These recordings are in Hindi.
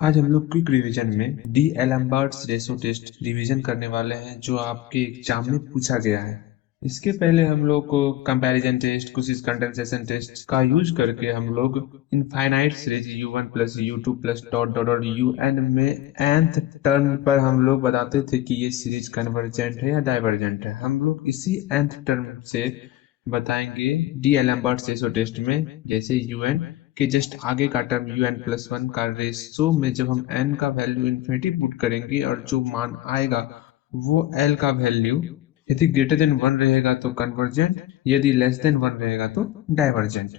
आज हम लोग क्विक रिवीजन में D'Alembert's ratio test revision करने वाले हैं जो आपके एग्जाम में पूछा गया है। इसके पहले हम लोग को कंपैरिजन टेस्ट, कुछ कंडेंसेशन टेस्ट का यूज करके हम लोग infinite series u1 plus u2 plus dot dot और un में nth टर्म पर हम लोग बताते थे कि ये सीरीज कन्वर्जेंट है या डाइवर्जेंट है। हम लोग इसी nth टर्म से बताएंगे डी एलम्बर्ट्स रेशो टेस्ट में, जैसे un के जस्ट आगे का टर्म un+1 का रेशो में जब हम n का वैल्यू इन्फिनिटी पुट करेंगे और जो मान आएगा वो l का वैल्यू यदि ग्रेटर देन 1 रहेगा तो कन्वर्जेंट, यदि लेस देन 1 रहेगा तो डाइवर्जेंट।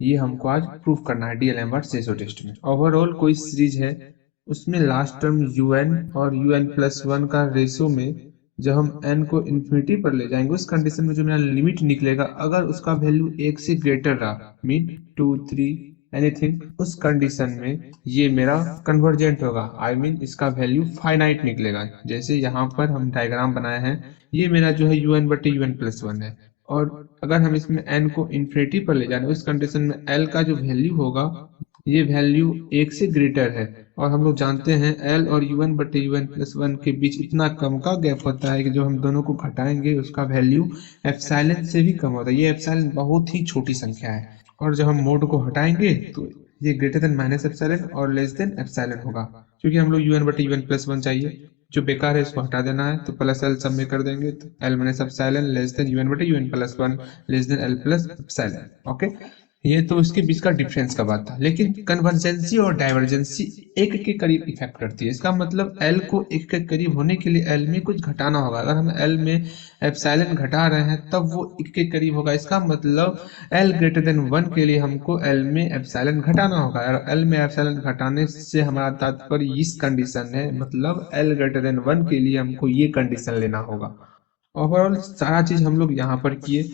ये हमको आज प्रूफ करना है डी एलम्बर्ट्स रेशो टेस्ट में। ओवरऑल कोई सीरीज है, उसमें लास्ट टर्म un और un+1 का रेशो में जब हम n को इन्फिनिटी पर ले जाएंगे, उस कंडीशन में जो मेरा लिमिट निकलेगा, अगर उसका वैल्यू 1 से ग्रेटर रहा, मीन 2 3 एनीथिंग, उस कंडीशन में ये मेरा कन्वर्जेंट होगा। आई मीन इसका वैल्यू फाइनाइट निकलेगा। जैसे यहाँ पर हम डायग्राम बनाए हैं, ये मेरा जो है un/un+1 है, और अगर हम इसमें n को इन्फिनिटी पर ले जाए, उस कंडीशन में l का जो वैल्यू होगा, ये वैल्यू 1 से ग्रेटर है। और हम लोग जानते हैं l और un/un+1 के बीच इतना कम का गैप होता है कि जो हम दोनों को घटाएंगे उसका वैल्यू एप्सिलॉन से भी कम होता है। ये एप्सिलॉन बहुत ही छोटी संख्या है, और जब हम मोड को हटाएंगे तो ये ग्रेटर देन माइनस एप्सिलॉन और लेस देन एप्सिलॉन होगा। क्योंकि हम लोग un/un+1 चाहिए, जो बेकार है इसको हटा देना है, तो प्लस एल सब में कर देंगे, तो l minus epsilon less than un/un+1 less than l plus epsilon. Okay, ये तो इसके बीच का डिफरेंस का बात था। लेकिन कन्वर्जेंसी और डाइवर्जेंसी एक के करीब इफेक्ट करती है। इसका मतलब l को एक के करीब होने के लिए l में कुछ घटाना होगा। अगर हम l में एप्सिलॉन घटा रहे हैं तब वो एक के करीब होगा। इसका मतलब l ग्रेटर देन 1 के लिए हमको l में एप्सिलॉन घटाना होगा, और l में एप्सिलॉन घटाने से हमारा तात्पर्य इस कंडीशन है, मतलब l ग्रेटर देन 1 के लिए हमको ये कंडीशन लेना होगा। ओवरऑल सारा चीज हम लोग यहाँ पर किए,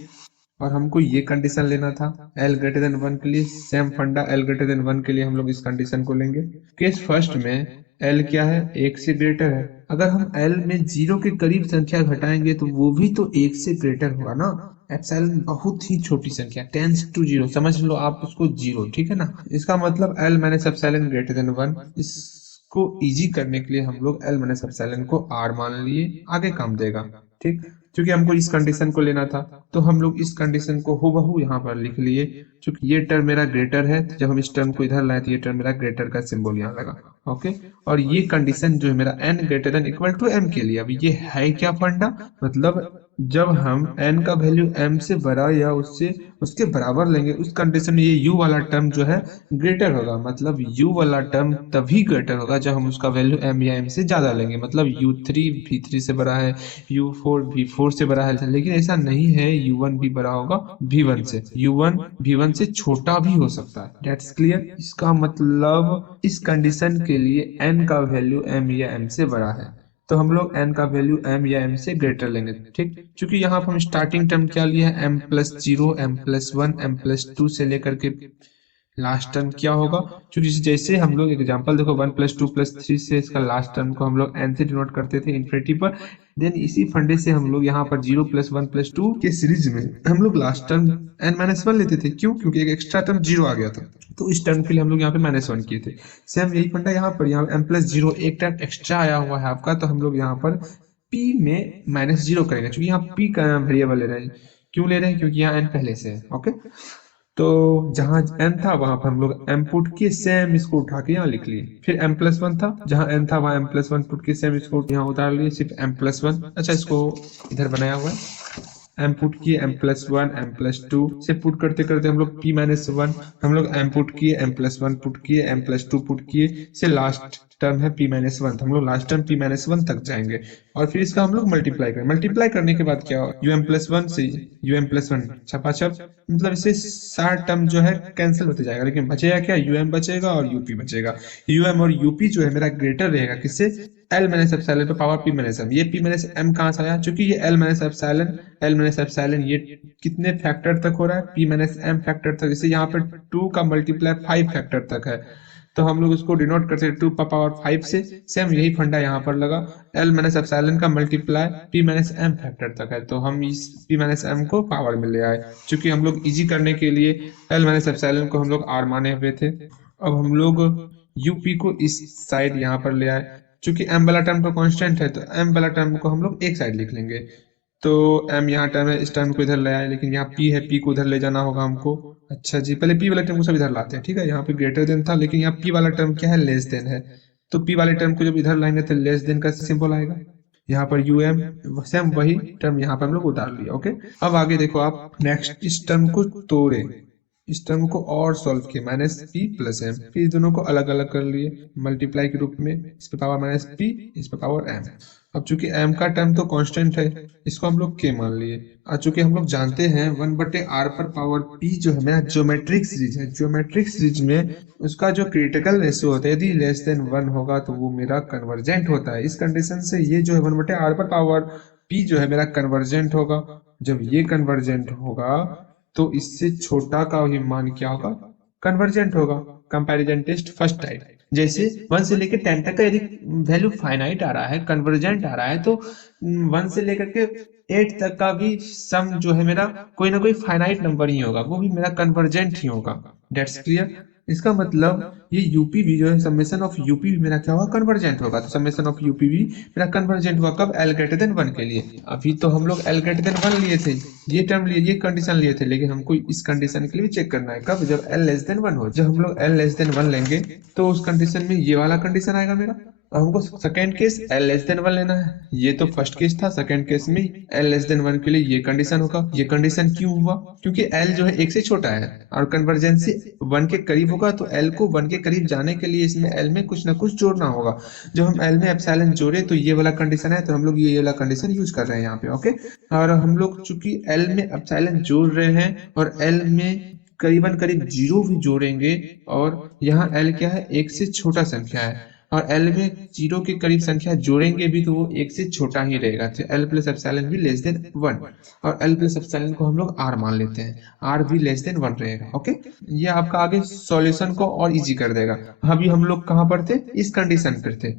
और हमको ये कंडीशन लेना था l ग्रेटर देन 1 के लिए। सेम फंडा l ग्रेटर देन 1 के लिए हम लोग इस कंडीशन को लेंगे। केस फर्स्ट में l क्या है, 1 से ग्रेटर है। अगर हम l में 0 के करीब संख्या घटाएंगे तो वो भी तो 1 से ग्रेटर होगा ना। एप्सिलॉन बहुत ही छोटी संख्या, टेंस टू 0, समझ लो आप उसको 0, ठीक है ना। इसका मतलब l minus epsilon greater than 1। इसको इजी करने के लिए हम लोग l माइनस एप्सिलॉन को r मान लिए, आगे काम देगा, ठीक। क्योंकि हमको इस कंडीशन को लेना था, तो हम लोग इस कंडीशन को हूबहू यहाँ पर लिख लिए। क्योंकि ये टर्म मेरा ग्रेटर है, तो जब हम इस टर्म को इधर लाए तो ये टर्म मेरा ग्रेटर का सिंबल यहाँ लगा। ओके, और ये कंडीशन जो है मेरा n greater than equal to m के लिए। अब ये है क्या फंडा, मतलब जब हम n का वैल्यू m से बड़ा या उससे उसके बराबर लेंगे, उस कंडीशन में ये u वाला टर्म जो है ग्रेटर होगा। मतलब u वाला टर्म तभी ग्रेटर होगा जब हम उसका वैल्यू m या m से ज्यादा लेंगे। मतलब u3 v3 से बड़ा है, u4 v4 से बड़ा है। लेकिन ऐसा नहीं है, u1 भी बड़ा होगा v1 से, u1 v1 से छोटा भी हो सकता है। That's clear. इसका मतलब इस कंडीशन के लिए n का वैल्यू m या m से बड़ा है, तो हम लोग n का वैल्यू m या m से ग्रेटर लेंगे, ठीक। क्योंकि यहाँ पर हम स्टार्टिंग टर्म क्या लिया है, m+0 m+1 m+2 से लेकर के लास्ट टर्म क्या होगा। क्योंकि जैसे हम लोग एग्जांपल देखो 1+2+3 से इसका लास्ट टर्म को हम लोग n से डिनोट करते थे इन्फिनिटी पर। देन इसी फंडे से हम लोग यहाँ पर 0+1+2 के सीरीज में हम लोग लास्ट टर्म n-1 लेते थे। क्यों? क्योंकि एक एक्स्ट्रा टर्म 0 आ गया था, तो इस टर्म के लिए हम लोग यहाँ पे -1 किए थे। सेम यही फंडा यहाँ पर, यहाँ m+0 एक टर्म एक्स्ट्रा आया हुआ है आपका, तो हम लोग यहाँ पर p में -0 करेंगे। क्योंकि यहाँ p का वेरिएबल ले रहे हैं। क्यों ले रहे हैं? क्योंकि यहाँ n पहले से है। ओके, तो जहां n था वहां पर हम लोग m पुट किए, सेम इसको उठा के यहाँ लिख लिए। फिर m+1 था, जहां n था वहां m+1 पुट किए, सेम इसको यहाँ उतार लिए, सिर्फ m+1। अच्छा, इसको इधर बनाया हुआ है, m पुट किए m+1 m+2 से पुट करते करते हम लोग p-1, हम लोग m पुट किए m+1 पुट किए m+2 पुट किए, से लास्ट टर्म है p-1, तो हम लोग लास्ट टर्म p-1 तक जाएंगे, और फिर इसका हम लोग मल्टीप्लाई करें। मल्टीप्लाई करने के बाद क्या हो, um+1 से um+1 छपाछप, मतलब इससे सारा टर्म जो है कैंसिल होते जाएगा, लेकिन बचेगा क्या, um बचेगा और up बचेगा। um और up जो है मेरा ग्रेटर रहेगा किससे, l माइनस एप्सिलॉन पे पावर p माइनस m। ये p माइनस m कहाँ से आया, क्योंकि ये l माइनस एप्सिलॉन ये कितने फैक्टर तक हो रहा है, p माइनस m फैक्टर तक। जैसे यहाँ पर 2 का मल्टीप्लाई 5 फैक्टर तक है, तो हम लोग इसको डिनोट करते हैं 2 पावर 5 से। सेम यही फंडा यहाँ पर लगा, l माइनस एप्सिलॉन का multiply p minus m factor तक है, तो हम इस p माइनस m को पावर में ले आए। क्योंकि हम लोग इजी करने के लिए l माइनस एप्सिलॉन को हम लोग r माने हुए थे। अब हम लोग यूपी को इस साइड यहाँ पर ले आए। चूंकि एम वाला टर्म तो कांस्टेंट है, तो एम वाला टर्म को हम लोग एक साइड लिख लेंगे। तो एम यहाँ टर्म है, इस टर्म को इधर ले आए, लेकिन यहाँ पी है, पी को उधर ले जाना होगा हमको। अच्छा जी, पहले पी वाले टर्म को सब इधर लाते हैं, ठीक है। यहाँ पे ग्रेटर देन था, लेकिन यहाँ पी वाला टर्म क्या है, लेस देन है। तो पी वाले टर्म को जब इधर लाएंगे तो लेस देन का सिंबल आएगा। यहाँ पर यू एम, सेम वही टर्म यहाँ पर हम लोग उतार लिया। ओके, अब आगे देखो आप, नेक्स्ट इस टर्म को तोड़े, इस टर्म को और सॉल्व किए, माइनस पी प्लस एम, फिर दोनों को अलग अलग कर लिए मल्टीप्लाई के रूप में, इस पे पावर माइनस पी, इस पे पावर एम। अब चूंकि m का टर्म तो कांस्टेंट है, इसको हम लोग k मान लिए। और चूंकि हम लोग जानते हैं 1/r पर पावर p जो है मेरा ज्योमेट्रिक सीरीज है, ज्योमेट्रिक सीरीज में उसका जो क्रिटिकल रेशियो होता है यदि लेस देन 1 होगा तो वो मेरा कन्वर्जेंट होता है। इस कंडीशन से ये जो है 1/r पर पावर p जो है मेरा कन्वर्जेंट होगा। जब ये कन्वर्जेंट होगा तो इससे छोटा का ही मान क्या होगा, कन्वर्जेंट होगा। कंपैरिजन टेस्ट फर्स्ट टाइप, जैसे 1 से लेकर 10 तक का यदि वैल्यू फाइनाइट आ रहा है, कन्वर्जेंट आ रहा है, तो 1 से लेकर के 8 तक का भी सम जो है मेरा कोई ना कोई फाइनाइट नंबर ही होगा, वो भी मेरा कन्वर्जेंट ही होगा। That's clear. इसका मतलब ये यूपी भी जो है, समेशन ऑफ यूपी भी मेरा क्या होगा, कन्वर्जेंट होगा। तो समेशन ऑफ यूपी भी मेरा कन्वर्जेंट हुआ कब, एल ग्रेटर देन 1 के लिए। अभी तो हम लोग एल ग्रेटर देन 1 लिए थे, ये टर्म लिए, ये कंडीशन लिए थे, लेकिन हमको इस कंडीशन के लिए चेक करना है कब, जब एल लेस देन 1 हो। जब हम लोग एल लेस देन 1 लेंगे तो उस कंडीशन में ये वाला कंडीशन आएगा मेरा। अब हमको second case L less than 1 लेना है, ये तो फर्स्ट केस था। सेकंड केस में एल लेस देन 1 के लिए ये कंडीशन होगा। ये कंडीशन क्यों हुआ, क्योंकि एल जो है 1 से छोटा है और कन्वर्जेंसी 1 के करीब होगा, तो एल को 1 के करीब जाने के लिए इसमें एल में कुछ ना कुछ जोड़ना होगा। जब हम एल में एप्सिलॉन जोड़े तो ये वाला कंडीशन है, तो हम लोग ये वाला कंडीशन यूज कर रहे हैं यहाँ पे। ओके, और हम लोग चूंकि एल में एप्सिलॉन जोड़ रहे हैं और एल में करीबन करीब 0 भी जोड़ेंगे, और यहाँ एल क्या है, 1 से छोटा संख्या है, और एल में 0 के करीब संख्या जोड़ेंगे भी तो वो 1 से छोटा ही रहेगा। तो एल प्लस एप्सिलॉन भी लेस देन 1, और एल प्लस एप्सिलॉन को हम लोग आर मान लेते हैं, आर भी लेस देन 1 रहेगा। ओके, ये आपका आगे सॉल्यूशन को और इजी कर देगा। अभी हम लोग कहाँ पर थे, इस कंडीशन पर थे।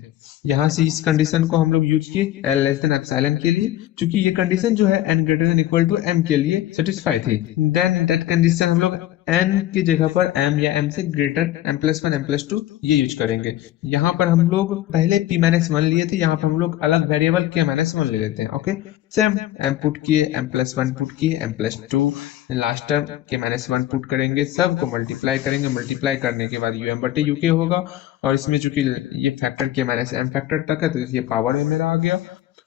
यहाँ से इस कंडीशन को हम लोग यूज किए एल लेस देन एप्सिलॉन के लिए, क्योंकि ये कंडीशन जो है n greater than equal to m के लिए सेटिस्फाई थी। देन दैट कंडीशन हम लोग एन की जगह पर एम या एम से ग्रेटर m+1 m+2 ये यूज करेंगे। यहाँ पर हम लोग पहले p-1 लिए थे, यहाँ पर हम लोग अलग वेरिएबल k-1 ले लेते हैं। ओके, सेम m पुट किए, m+1 पुट किए, m+2, last term k-1 put करेंगे, सब को मल्टीप्लाई करेंगे। मल्टीप्लाई करने के बाद um/uk होगा, और इसमें चूंकि ये फैक्टर k-m फैक्टर तक है तो ये पावर में मेरा आ गया,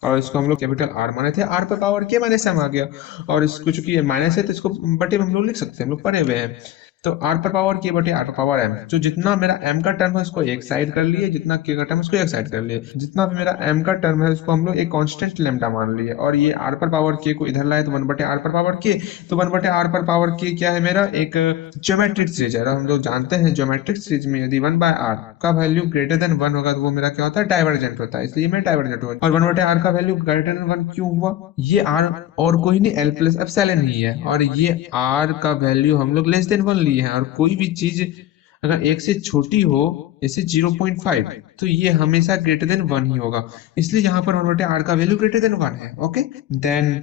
और इसको हम लोग कैपिटल आर माने थे, आर पर पावर k-m आ गया, और इसको चूंकि ये माइनस है तो इसको बटे में हम लोग लिख सकते हैं, हम लोग पढ़े हुए हैं। तो आर पर पावर के बटे आर पर पावर एम, जो जितना मेरा एम का टर्म है उसको एक साइड कर लिए, जितना के का टर्म है उसको एक साइड कर लिए, जितना भी मेरा एम का टर्म है उसको हम लोग एक कांस्टेंट लैम्डा मान लिए, और ये आर पर पावर के को इधर लाए तो 1/r पर पावर के। तो 1/r पर पावर के क्या है मेरा, एक ज्योमेट्रिक सीरीज है, और हम लोग जानते हैं ज्योमेट्रिक सीरीज में यदि 1/r का वैल्यू ग्रेटर देन 1 होगा तो वो मेरा क्या होता है, डाइवर्जेंट होता है, इसलिए मैं डाइवर्जेंट हुआ। और 1/r का वैल्यू ग्रेटर देन 1 क्यों हुआ, ये r और कोई नहीं एल प्लस एप्सिलॉन ही है, और ये r का वैल्यू हम लोग लेस देन 1 लिए हैं, और कोई भी चीज अगर 1 से छोटी हो, जैसे 0.5, तो ये हमेशा ग्रेटर देन 1 ही होगा, इसलिए यहाँ पर 1/r का वैल्यू ग्रेटर देन 1 है। ओके, देन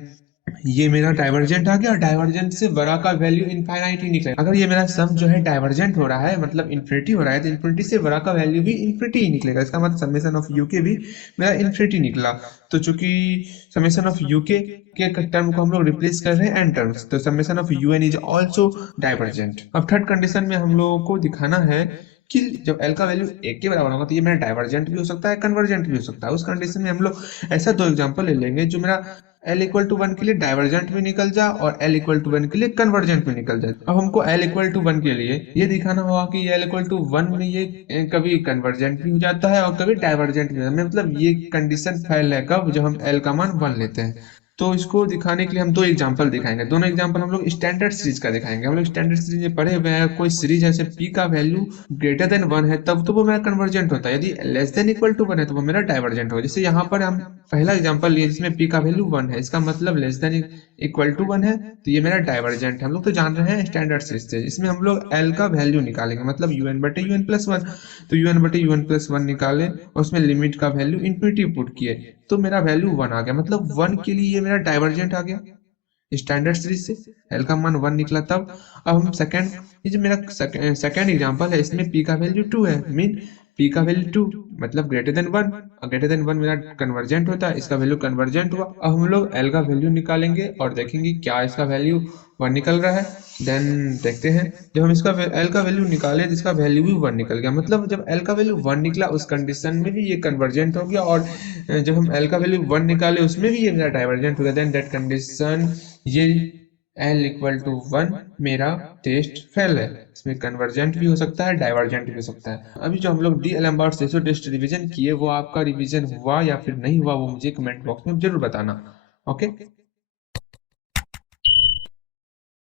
ये मेरा डाइवर्जेंट आ गया, और डाइवर्जेंट से बड़ा का वैल्यू इनफाइनाइट ही निकलेगा। अगर ये मेरा सम जो है डाइवर्जेंट हो रहा है, मतलब इन्फिनिटी हो रहा है, तो इन्फिनिटी से बड़ा का वैल्यू भी इन्फिनिटी ही निकलेगा। इसका मतलब समेशन ऑफ यूके भी मेरा इन्फिनिटी निकला। तो चूंकि समेशन ऑफ यूके के टर्म को हम लोग रिप्लेस कर रहे हैं एन टर्म्स, तो summation of UN is also divergent. अब थर्ड कंडीशन में हम लोगों को दिखाना है कि जब एल का वैल्यू 1 के बराबर होगा तो ये मेरा डाइवर्जेंट भी हो सकता है, कन्वर्जेंट भी हो सकता है। उस कंडीशन में हम लोग ऐसा 2 एग्जांपल ले लेंगे जो मेरा l=1 के लिए डाइवर्जेंट भी निकल जा और l=1 के लिए कन्वर्जेंट भी निकल जाए। अब हमको l=1 के लिए ये दिखाना होगा कि l=1 में ये कभी कन्वर्जेंट भी हो जाता है और कभी डाइवर्जेंट भी हो जाता है, मतलब ये कंडीशन फेल है कब, जब हम l का मान 1 लेते हैं। तो इसको दिखाने के लिए हम 2 एग्जांपल दिखाएंगे। दोनों एग्जांपल हम लोग स्टैंडर्ड सीरीज का दिखाएंगे। हम लोग स्टैंडर्ड सीरीज में पढ़े हुए हैं, कोई सीरीज ऐसे p का वैल्यू ग्रेटर देन 1 है तब तो वो मेरा कन्वर्जेंट होता है, यदि लेस देन इक्वल टू 1 है तो वो मेरा डाइवर्जेंट होगा। जैसे यहाँ पर हम पहला एग्जांपल लिए जिसमें p का वैल्यू 1 है, इसका मतलब लेस देन इक्वल टू 1 है, तो ये मेरा डाइवर्जेंट है। हम लोग तो जान रहे हैं स्टैंडर्ड सीरीज से, इसमें हम लोग l का वैल्यू निकालेंगे, मतलब un/un+1, तो un/un+1 निकाले और उसमें लिमिट का वैल्यू इन्फिनिटी पुट किए, तो मेरा वैल्यू 1 आ गया, मतलब 1 के लिए ये मेरा डाइवर्जेंट आ गया। स्टैंडर्ड सीरीज से, एल का मान 1 निकला तब। अब हम सेकंड, ये जो मेरा सेकंड एग्जांपल है, इसमें पी का वैल्यू 2 है, मीन पी का वैल्यू 2 मतलब ग्रेटर देन 1, ग्रेटर देन 1 मेरा कन्वर्जेंट होता है, इसका वैल्यू कन्वर्जेंट हुआ। अब हम लोग एल का वैल्यू निकालेंगे और देखेंगे क्या इसका वैल्यू 1 निकल रहा है। देन देखते हैं, जब हम इसका एल का वैल्यू निकाले तो इसका वैल्यू भी 1 निकल गया, मतलब जब एल का वैल्यू 1 निकला उस कंडीशन में भी ये कन्वर्जेंट हो गया, और जब हम एल का वैल्यू 1 निकाले उसमें भी ये मेरा डाइवर्जेंट हो गया। देन दैट कंडीशन, ये एल इक्वल टू 1 मेरा टेस्ट फेल है। इसमें कन्वर्जेंट भी हो सकता है, डाइवर्जेंट भी हो सकता है। अभी जो हम लोग D'Alembert ratio test revision किए, वो आपका रिवीजन हुआ या फिर नहीं हुआ, वो मुझे कमेंट बॉक्स में जरूर बताना। ओके।